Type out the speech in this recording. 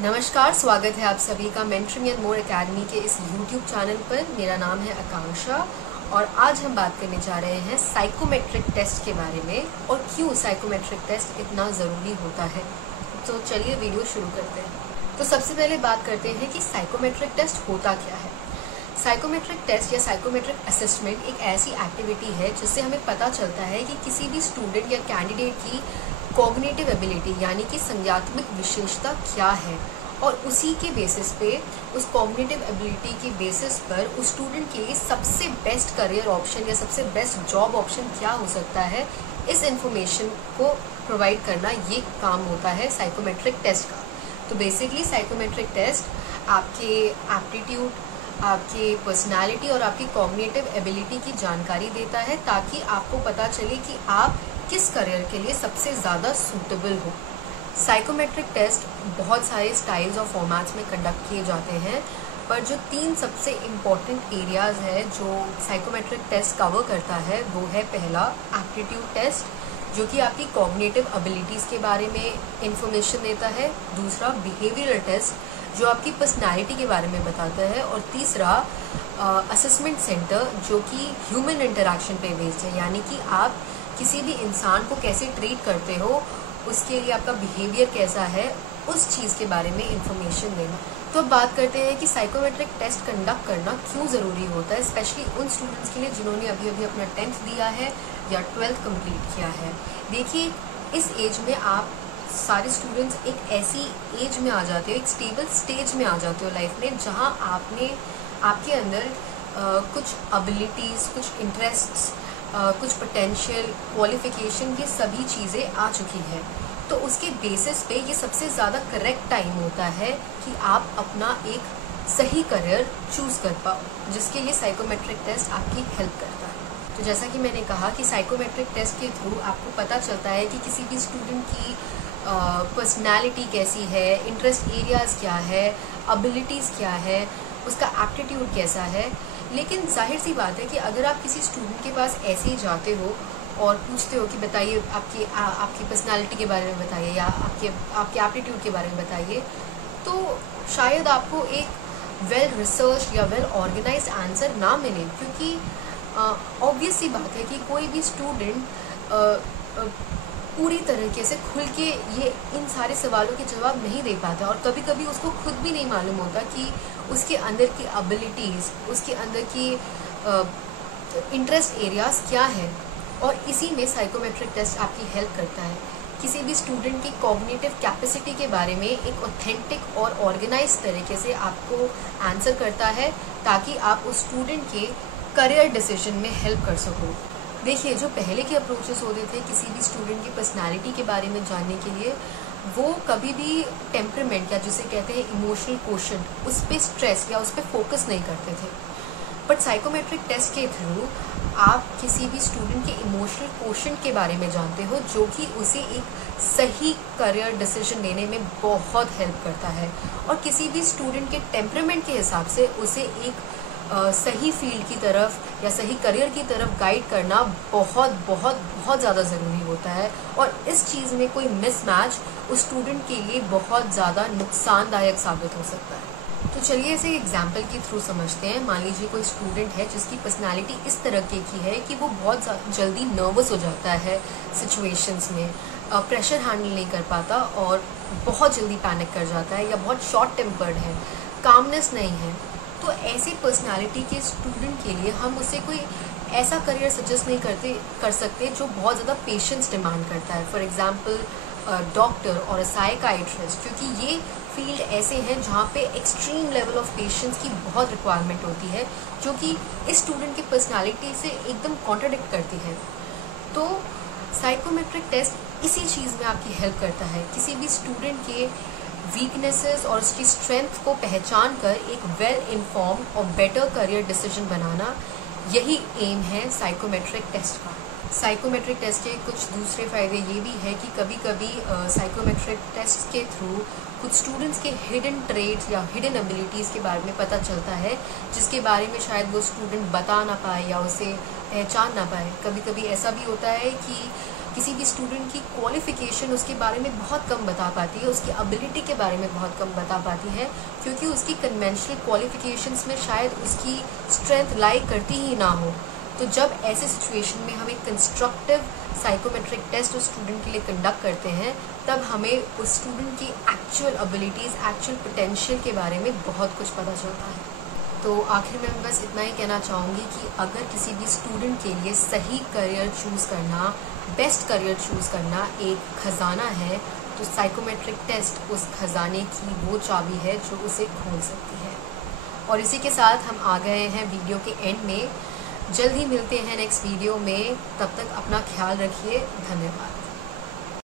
नमस्कार, स्वागत है आप सभी का मेंटरिंग एंड मोर एकेडमी के इस यूट्यूब चैनल पर। मेरा नाम है आकांक्षा और आज हम बात करने जा रहे हैं साइकोमेट्रिक टेस्ट के बारे में और क्यों साइकोमेट्रिक टेस्ट इतना ज़रूरी होता है। तो चलिए वीडियो शुरू करते हैं। तो सबसे पहले बात करते हैं कि साइकोमेट्रिक टेस्ट होता क्या है। साइकोमेट्रिक टेस्ट या साइकोमेट्रिक असेसमेंट एक ऐसी एक्टिविटी है जिससे हमें पता चलता है कि किसी भी स्टूडेंट या कैंडिडेट की कॉग्निटिव एबिलिटी यानी कि संज्ञात्मक विशेषता क्या है और उसी के बेसिस पे, उस कॉग्निटिव एबिलिटी के बेसिस पर उस स्टूडेंट के लिए सबसे बेस्ट करियर ऑप्शन या सबसे बेस्ट जॉब ऑप्शन क्या हो सकता है, इस इंफॉर्मेशन को प्रोवाइड करना ये काम होता है साइकोमेट्रिक टेस्ट का। तो बेसिकली साइकोमेट्रिक टेस्ट आपके एप्टीट्यूड, आपके पर्सनालिटी और आपकी कॉग्निटिव एबिलिटी की जानकारी देता है ताकि आपको पता चले कि आप किस करियर के लिए सबसे ज़्यादा सूटेबल हो। साइकोमेट्रिक टेस्ट बहुत सारे स्टाइल्स और फॉर्मेट्स में कंडक्ट किए जाते हैं, पर जो 3 सबसे इम्पॉर्टेंट एरियाज़ है जो साइकोमेट्रिक टेस्ट कवर करता है वो है पहला एप्टीट्यूड टेस्ट जो कि आपकी कॉग्निटिव एबिलिटीज़ के बारे में इंफॉर्मेशन देता है, दूसरा बिहेवियरल टेस्ट जो आपकी पर्सनैलिटी के बारे में बताता है और तीसरा असेसमेंट सेंटर जो कि ह्यूमन इंटरेक्शन पे बेस्ड है, यानी कि आप किसी भी इंसान को कैसे ट्रीट करते हो, उसके लिए आपका बिहेवियर कैसा है, उस चीज़ के बारे में इंफॉर्मेशन देना। तो अब बात करते हैं कि साइकोमेट्रिक टेस्ट कंडक्ट करना क्यों ज़रूरी होता है, स्पेशली उन स्टूडेंट्स के लिए जिन्होंने अभी अभी अपना 10th दिया है या 12th कंप्लीट किया है। देखिए, इस एज में आप सारे स्टूडेंट्स एक ऐसी एज में आ जाते हो, एक स्टेबल स्टेज में आ जाते हो लाइफ में, जहाँ आपके अंदर कुछ एबिलिटीज़, कुछ इंटरेस्ट्स, कुछ पोटेंशियल, क्वालिफिकेशन, ये सभी चीज़ें आ चुकी है। तो उसके बेसिस पे ये सबसे ज़्यादा करेक्ट टाइम होता है कि आप अपना एक सही करियर चूज़ कर पाओ, जिसके लिए साइकोमेट्रिक टेस्ट आपकी हेल्प करता है। तो जैसा कि मैंने कहा कि साइकोमेट्रिक टेस्ट के थ्रू आपको पता चलता है कि किसी भी स्टूडेंट की पर्सनैलिटी कैसी है, इंटरेस्ट एरियाज़ क्या है, एबिलिटीज़ क्या है, उसका एप्टीट्यूड कैसा है। लेकिन जाहिर सी बात है कि अगर आप किसी स्टूडेंट के पास ऐसे ही जाते हो और पूछते हो कि बताइए आपकी पर्सनालिटी के बारे में बताइए या आपके एप्टीट्यूड के बारे में बताइए, तो शायद आपको एक वेल रिसर्च या वेल ऑर्गेनाइज्ड आंसर ना मिले, क्योंकि ऑब्वियस सी बात है कि कोई भी स्टूडेंट पूरी तरीके से खुल के ये इन सारे सवालों के जवाब नहीं दे पाता और कभी कभी उसको खुद भी नहीं मालूम होता कि उसके अंदर की एबिलिटीज़, उसके अंदर की इंटरेस्ट एरियाज़ क्या है। और इसी में साइकोमेट्रिक टेस्ट आपकी हेल्प करता है। किसी भी स्टूडेंट की कॉग्निटिव कैपेसिटी के बारे में एक ऑथेंटिक और ऑर्गेनाइज तरीके से आपको आंसर करता है ताकि आप उस स्टूडेंट के करियर डिसीजन में हेल्प कर सको। देखिए, जो पहले के अप्रोचेस होते थे किसी भी स्टूडेंट की पर्सनालिटी के बारे में जानने के लिए, वो कभी भी टेम्परामेंट या जिसे कहते हैं इमोशनल क्वोशंट, उस पर स्ट्रेस या उस पर फोकस नहीं करते थे। बट साइकोमेट्रिक टेस्ट के थ्रू आप किसी भी स्टूडेंट के इमोशनल क्वोशंट के बारे में जानते हो जो कि उसे एक सही करियर डिसीजन लेने में बहुत हेल्प करता है और किसी भी स्टूडेंट के टेम्परामेंट के हिसाब से उसे एक सही फील्ड की तरफ या सही करियर की तरफ गाइड करना बहुत बहुत बहुत ज़्यादा ज़रूरी होता है। और इस चीज़ में कोई मिसमैच उस स्टूडेंट के लिए बहुत ज़्यादा नुकसानदायक साबित हो सकता है। तो चलिए इसे एग्जाम्पल के थ्रू समझते हैं। मान लीजिए कोई स्टूडेंट है जिसकी पर्सनालिटी इस तरह की है कि वो बहुत जल्दी नर्वस हो जाता है सिचुएशंस में, प्रेशर हैंडल नहीं कर पाता और बहुत जल्दी पैनिक कर जाता है या बहुत शॉर्ट टेम्पर्ड है, कामनेस नहीं है। तो ऐसी पर्सनालिटी के स्टूडेंट के लिए हम उसे कोई ऐसा करियर सजेस्ट नहीं कर सकते जो बहुत ज़्यादा पेशेंस डिमांड करता है। फॉर एग्जांपल डॉक्टर और साइकाइट्रिस्ट, क्योंकि ये फील्ड ऐसे हैं जहाँ पे एक्सट्रीम लेवल ऑफ पेशेंस की बहुत रिक्वायरमेंट होती है, जो कि इस स्टूडेंट की पर्सनालिटी से एकदम कॉन्ट्राडिक्ट करती है। तो साइकोमेट्रिक टेस्ट इसी चीज़ में आपकी हेल्प करता है, किसी भी स्टूडेंट के वीकनेसेस और उसकी स्ट्रेंथ को पहचान कर एक वेल इन्फॉर्म और बेटर करियर डिसीजन बनाना, यही एम है साइकोमेट्रिक टेस्ट का। साइकोमेट्रिक टेस्ट के कुछ दूसरे फ़ायदे ये भी है कि कभी कभी साइकोमेट्रिक टेस्ट के थ्रू कुछ स्टूडेंट्स के हिडन ट्रेड्स या हिडन एबिलिटीज़ के बारे में पता चलता है, जिसके बारे में शायद वो स्टूडेंट बता ना पाए या उसे पहचान ना पाए। कभी कभी ऐसा भी होता है कि किसी भी स्टूडेंट की क्वालिफ़िकेशन उसके बारे में बहुत कम बता पाती है, उसकी एबिलिटी के बारे में बहुत कम बता पाती है, क्योंकि उसकी कन्वेंशनल क्वालिफ़िकेशंस में शायद उसकी स्ट्रेंथ लाई करती ही ना हो। तो जब ऐसे सिचुएशन में हम एक कंस्ट्रक्टिव साइकोमेट्रिक टेस्ट उस स्टूडेंट के लिए कंडक्ट करते हैं, तब हमें उस स्टूडेंट की एक्चुअल एबिलिटीज़, एक्चुअल पोटेंशियल के बारे में बहुत कुछ पता चलता है। तो आखिर में मैं बस इतना ही कहना चाहूँगी कि अगर किसी भी स्टूडेंट के लिए सही करियर चूज़ करना, बेस्ट करियर चूज़ करना एक ख़जाना है, तो साइकोमेट्रिक टेस्ट उस खजाने की वो चाबी है जो उसे खोल सकती है। और इसी के साथ हम आ गए हैं वीडियो के एंड में। जल्द ही मिलते हैं नेक्स्ट वीडियो में, तब तक अपना ख्याल रखिए। धन्यवाद।